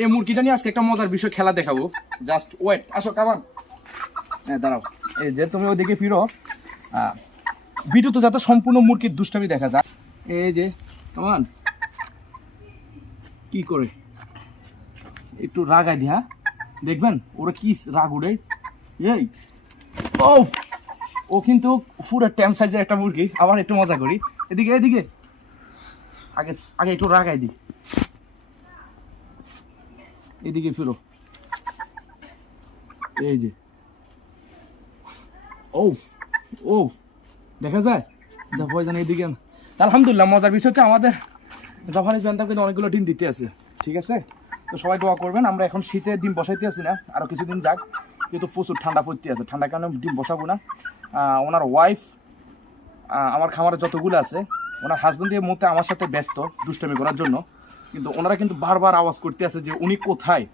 এই মুরগিটা নিয়ে আজকে একটা মজার বিষয় খেলা দেখাবো। জাস্ট ওয়েট, আসো কামান। হ্যাঁ দাঁড়াও, এই যে তুমি ওইদিকে ফিরো। ভিডিওতে যাতে সম্পূর্ণ মুরগির দুষ্টামি দেখা যায়। এই যে কামান, কি করে একটু রাগাই দি, হ্যাঁ দেখবেন ওরা কি রাগ উড়ে। এই ও ও কিন্তু পুরো ট্যাম সাইজের একটা মুরগি। আবার একটু মজা করি, এদিকে এদিকে আগে আগে একটু রাগাই দি, এদিকে ফিরো। এই যে ও ও দেখা যায় ভয় জানে এদিকে। আলহামদুলিল্লাহ, মজার বিষয়টা আমাদের জাপানিজ ব্যান্ডাম কিন্তু অনেকগুলো ডিম দিতে আছে, ঠিক আছে। তো সবাই দোয়া করবেন। আমরা এখন শীতে ডিম বসাইতে আছি না, আরও কিছুদিন যাক, কিন্তু প্রচুর ঠান্ডা পড়তে আছে। ঠান্ডার কারণে ডিম বসাবো না। ওনার ওয়াইফ আমার খামারে যতগুলো আছে, ওনার হাজব্যান্ড দিয়ে মুহূর্তে আমার সাথে ব্যস্ত দুষ্টামি করার জন্য, কিন্তু ওনারা কিন্তু বারবার আওয়াজ করতে আছে যে উনি কোথায়,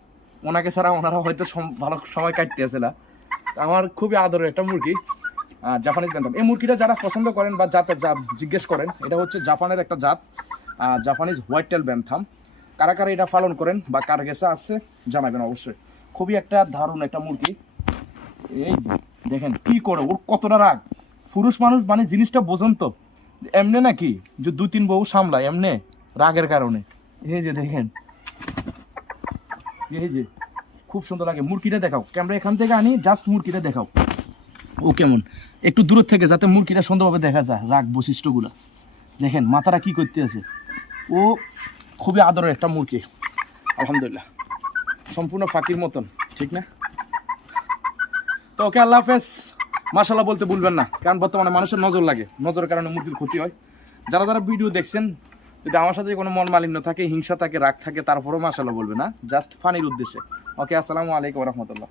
ওনাকে ছাড়া ওনারা হয়তো ভালো সময় কাটতে আছে না। আমার খুবই আদরের একটা মুরগি, জাপানিজ ব্যান্থাম। এই মুরগিটা যারা পছন্দ করেন বা জিজ্ঞেস করেন, এটা হচ্ছে জাপানের একটা জাত, জাপানিজ হোয়াইট টেল ব্যান্থাম। কারা কারা এটা পালন করেন বা কার কাছে আছে জানাবেন অবশ্যই। খুবই একটা দারুণ একটা মুরগি। এই দেখেন কি করে, ওর কতটা রাগ। পুরুষ মানুষ মানে জিনিসটা বোঝেন তো, এমনি নাকি যে 2-3 বউ সামলায় এমনি রাগের কারণে। এই যে দেখেন, এই যে খুব সুন্দর লাগে। মুরগিটা দেখাও, ক্যামেরা এখান থেকে আনি, জাস্ট মুরগিটা দেখাও ও কেমন, একটু দূরের থেকে, যাতে মুরগিটা সুন্দরভাবে দেখা যায় রাগ বৈশিষ্ট্যগুলো। দেখেন মাথাটা কি করতে আছে। ও খুবই আদরের একটা মুরগি, আলহামদুলিল্লাহ, সম্পূর্ণ ফাঁকির মতন, ঠিক না? তো ওকে, আল্লাহ হাফেজ। মাশাআল্লাহ বলতে ভুলবেন না, কারণ বর্তমানে মানুষের নজর লাগে, নজরের কারণে মুরগির ক্ষতি হয়। যারা যারা ভিডিও দেখছেন, যদি আমার সাথে কোনো মন মালিন্য থাকে, হিংসা থাকে, রাগ থাকে, তারপরেও মাশাআল্লাহ বলবে না, জাস্ট ফানির উদ্দেশ্যে। ওকে, আসসালামু আলাইকুম রহমতুল্লাহ।